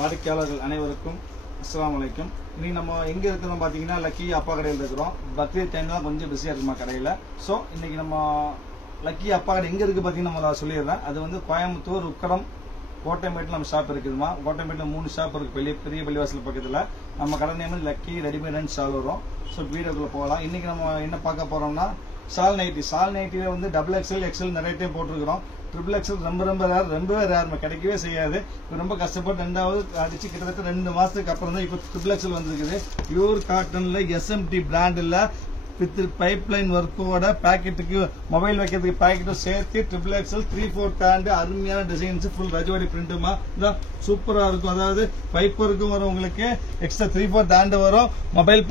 வாடிக்கையாளர்கள் அனைவருக்கும் அஸ்ஸலாமு அலைக்கும். இன்னைக்கு நம்ம எங்க இருக்கிறோம் பாத்தீங்கன்னா லக்கி அப்பா கடையில் இருக்கிறோம். பக்ரீத் டைம் தான் கொஞ்சம் பிஸியா இருக்குமா கடையில. ஸோ இன்னைக்கு நம்ம லக்கி அப்பா கடை எங்க இருக்கு பாத்தீங்கன்னா நம்ம சொல்லிடுறேன். அது வந்து கோயம்புத்தூர் உக்கடம் கோட்டைமேட்டில் நம்ம ஷாப் இருக்குதுமா. கோட்டைமேட்டில் 3 ஷாப் இருக்கு. பெரிய பள்ளிவாசல் பக்கத்தில் நம்ம கடை name lucky readymade and shawl வரும். ஸோ வீடியோக்குள்ள போகலாம். இன்னைக்கு நம்ம என்ன பார்க்க போறோம்னா ஷால் நைட்டில வந்து XXL XL நிறைய டைம் போட்டிருக்கிறோம். XXL ரொம்பவே ரேர் கிடைக்கவே செய்யாது. ரொம்ப கஷ்டப்பட்டு ரெண்டாவது அடிச்சு கிட்டத்தட்ட 2 மாசத்துக்கு அப்புறம் தான் இப்போ XXL வந்திருக்குது. பியூர் காட்டன்ல SMT பிராண்ட்ல வித் பைப்லைன் ஒர்க்கோட பாக்கெட்டுக்கு மொபைல் வைக்கிறதுக்கு பாக்கெட்டும் சேர்த்து XXL 3/4 ஹேண்ட் அருமையான டிசைன்ஸ் ஃபுல் ரஜவாடி பிரிண்ட்டுமா சூப்பரா இருக்கும். அதாவது பைப் ஒர்க்கும் வரும், உங்களுக்கு எக்ஸ்ட்ரா 3/4 ஹேண்ட் வரும், மொபைல்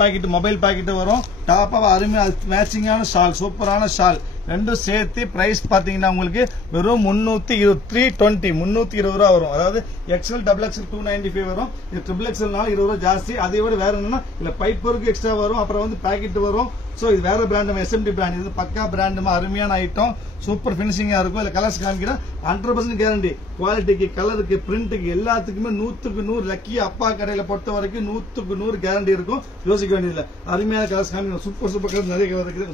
பாக்கெட் வரும். டாப்பா அருமையா மேட்சிங்கான ஷால், சூப்பரான ஷால் ரெண்டும் சேர்த்து பிரைஸ் பாத்தீங்கன்னா உங்களுக்கு வெறும் 320 ரூபா வரும். அதாவது XL XXL 295 வரும். இது XXL 20 ரூபா ஜாஸ்தி. அதை விட வேற என்னன்னா இல்ல பைப் ஒர்க்கு எக்ஸ்ட்ரா வரும், அப்புறம் வந்து பாக்கெட் வரும். சோ இது வேற பிராண்ட், SMT பிராண்ட். இது பக்கா பிராண்டுமா, அருமையான ஐட்டம், சூப்பர் பினிஷிங்கா இருக்கும். இல்ல கலர்ஸ் காமிக்கிறேன், 100% கேரண்டி. குவாலிட்டிக்கு, கலருக்கு, பிரிண்ட்டுக்கு எல்லாத்துக்குமே 100க்கு 100 லக்கி அப்பா கடையில பொறுத்த வரைக்கும் 100க்கு 100 கேரண்டி இருக்கும். யோசிக்க வேண்டியதில்லை. அருமையான கலர்ஸ் காமிக்கிறேன். சூப்பர் கலர் நிறைய கலர் இருக்குது.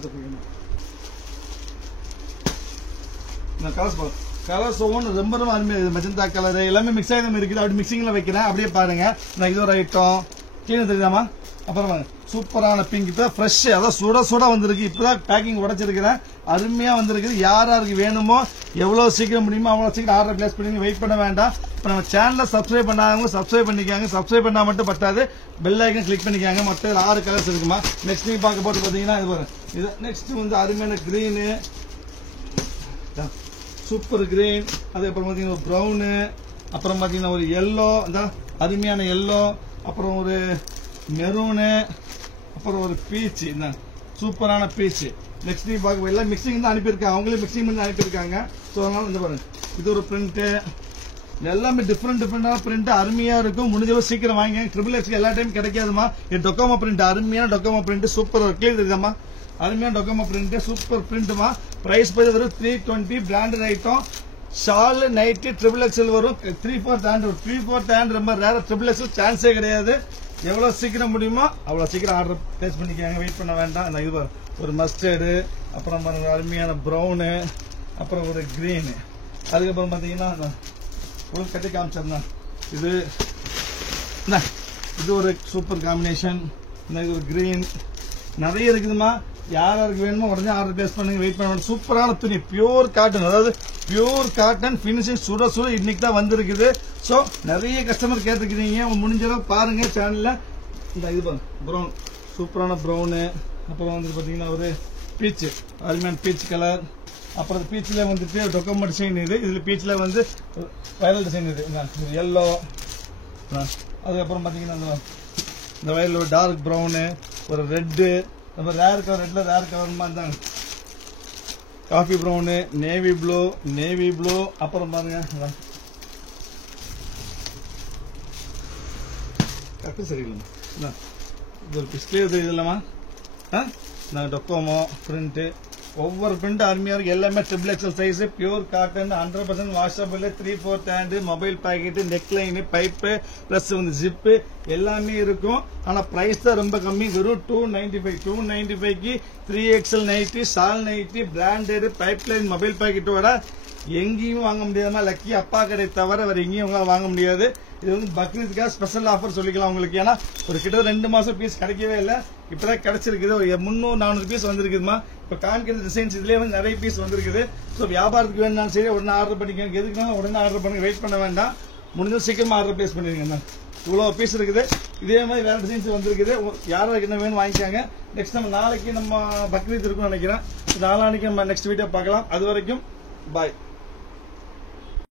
கலர்ஸ் ஒவ்வொன்று ரொம்ப அருமையா மெஜந்தா கலர் எல்லாமே மிக்ஸ் ஆகி இருக்குது. அப்படி மிக்சிங்ல வைக்கிறேன், அப்படியே பாருங்க. இது ஒரு ஐட்டம் கீழே தெரியாமா. அப்புறம் சூப்பரான பிங்க் ஃப்ரெஷ், அதான் சுட வந்திருக்கு. இப்பதான் பேக்கிங் உடைச்சிருக்கிறேன். அருமையா வந்திருக்கு. யாருக்கு வேணுமோ எவ்வளவு சீக்கிரம் முடியுமோ அவ்வளவு சீக்கிரம் ஆர்டர் பிளேஸ் பண்ணி வெயிட் பண்ண வேண்டாம். இப்ப நம்ம சேனலை சப்ஸ்கிரைப் பண்ணாதவங்க சப்ஸ்கிரைப் பண்ணிக்காங்க. சப்ஸ்கிரைப் பண்ணா மட்டும் பத்தாது, பெல் ஐக்கன் கிளிக் பண்ணிக்காங்க. மொத்தம் 6 கலர்ஸ் இருக்குமா. நெக்ஸ்ட் நீங்க பார்க்க போட்டு பாத்தீங்கன்னா இது நெக்ஸ்ட் வந்து அருமையான கிரீனு, சூப்பர் கிரீன், அதுக்கப்புறம் பாத்தீங்கன்னா ப்ரௌனு, அப்புறம் பாத்தீங்கன்னா ஒரு எல்லோ, அருமையான எல்லோ, அப்புறம் ஒரு மெரூனு, அப்புறம் ஒரு பீச், சூப்பரான பீச். நெக்ஸ்ட் நீங்க பார்க்க எல்லாம் மிக்சிங் தான் அனுப்பியிருக்காங்க. அவங்களே மிக்சிங் பண்ணி அனுப்பியிருக்காங்க. ஸோ அதனால இந்த பாருங்க, இது ஒரு பிரிண்ட். எல்லாமே டிஃப்ரெண்டான பிரிண்ட், அருமையா இருக்கும். முடிஞ்சளவு சீக்கிரம் வாங்க. XXL எல்லா டைம் கிடைக்காதுமா. இது டொக்கோமோ பிரிண்ட், அருமையான டொக்கோமோ பிரிண்ட், சூப்பர் கிளியர் இருக்குமா. அருமையான டொக்கோமோ பிரிண்ட், சூப்பர் பிரிண்ட்மா. பிரைஸ் போய் வெறும் 320. Branded item. Shawl night XXL வரும். 3/4 ஹேண்ட் வரும். 3/4 ஹேண்ட் ரொம்ப ரேர். XXL சான்ஸே கிடையாது. எவ்வளவு சீக்கிரம் முடியுமோ அவ்வளவு சீக்கிரம் ஆர்டர் பிளேஸ் பண்ணிக்காங்க. வெயிட் பண்ண வேண்டாம். இது ஒரு மஸ்டர்டு, அப்புறம் அருமையான ப்ரௌனு, அப்புறம் ஒரு கிரீன், அதுக்கப்புறம் பாத்தீங்கன்னா ஒரு கட்டி காமிச்சிருந்தேன். இது ஒரு சூப்பர் காம்பினேஷன். இது ஒரு கிரீன், நிறைய இருக்குதுமா. யாருக்கு வேணுமோ உடனே ஆர்டர் பிளேஸ் பண்ணுங்க. வெயிட் பண்ண வேண்டாம். சூப்பரான துணி, பியூர் காட்டன். அதாவது பியூர் காட்டன் பினிஷிங் சுட இன்னைக்கு தான் வந்திருக்குது. சோ நிறைய கஸ்டமர் கேட்டுருக்கீங்க. முடிஞ்ச அளவு பாருங்க சேனல்ல. இது ப்ரௌன், சூப்பரான ப்ரௌனு, அப்புறம் வந்து பாத்தீங்கன்னா ஒரு பீச், அருமையான பீச் கலர். அப்புறம் பீச்ல வந்துட்டு டொக்கோமோ டிசைன். இதுல பீச்ல வந்து வைரல் டிசைன். இது எல்லோ, அதுக்கப்புறம் பாத்தீங்கன்னா இந்த வயல்ல டார்க் ப்ரௌனு, ஒரு ரெட்டு, நம்ம ரேர் கலர் மாதிரி காஃபி ப்ரௌனு, நேவி ப்ளூ, அப்புறம் பாருங்க கட்டு சரியில்லை. இது ஒரு பிஸ்கே இது இல்லமா. டொக்கோமோ பிரிண்ட், ஒவ்வொரு பிரிண்ட் அருமையா இருக்கு. எல்லாமே XXL size, pure cotton, 100% washable, 3/4 hand, mobile pocket, neckline, pipe, plus வந்து ஜிப்பு எல்லாமே இருக்கும். ஆனா பிரைஸ் தான் ரொம்ப கம்மி. வெறும் 295க்கு 3XL nightie, shawl nightie, branded, pipeline, mobile பாக்கெட்டோட எங்கேயும் வாங்க முடியாதுமா. லக்கி அப்பா கடை தவிர வேற எங்கேயும் உங்களால வாங்க முடியாது. இது வந்து பக்ரீத்துக்காக ஸ்பெஷல் ஆஃபர் சொல்லிக்கலாம் உங்களுக்கு. ஏன்னா ஒரு கிட்ட 2 மாசம் பீஸ் கிடைக்கவே இல்லை. இப்பதான் கிடைச்சிருக்குது. ஒரு 300-400 பீஸ் வந்திருக்குதுமா. இப்ப காமிக்கிற டிசைன்ஸ் இதுலயே வந்து நிறைய பீஸ் வந்திருக்குது. ஸோ வியாபாரத்துக்கு வேணும்னாலும் சரி உடனே ஆர்டர் பண்ணிக்கோங்க. எதுக்குனாலும் உடனே ஆர்டர் பண்ணுங்க. வெயிட் பண்ண வேண்டாம். முடிஞ்சது சீக்கிரமா ஆர்டர் பிளேஸ் பண்ணிருங்க. இவ்வளவு பீஸ் இருக்குது. இதே மாதிரி வேற டிசைன்ஸ் வந்திருக்குது. யாருக்கு என்ன வேணும் வாங்கிக்காங்க. நெக்ஸ்ட் நம்ம நாளைக்கு நம்ம பக்ரீத் இருக்கும்னு நினைக்கிறேன். நாளானிக்கு நம்ம நெக்ஸ்ட் வீடியோ பார்க்கலாம். அது வரைக்கும் பாய்.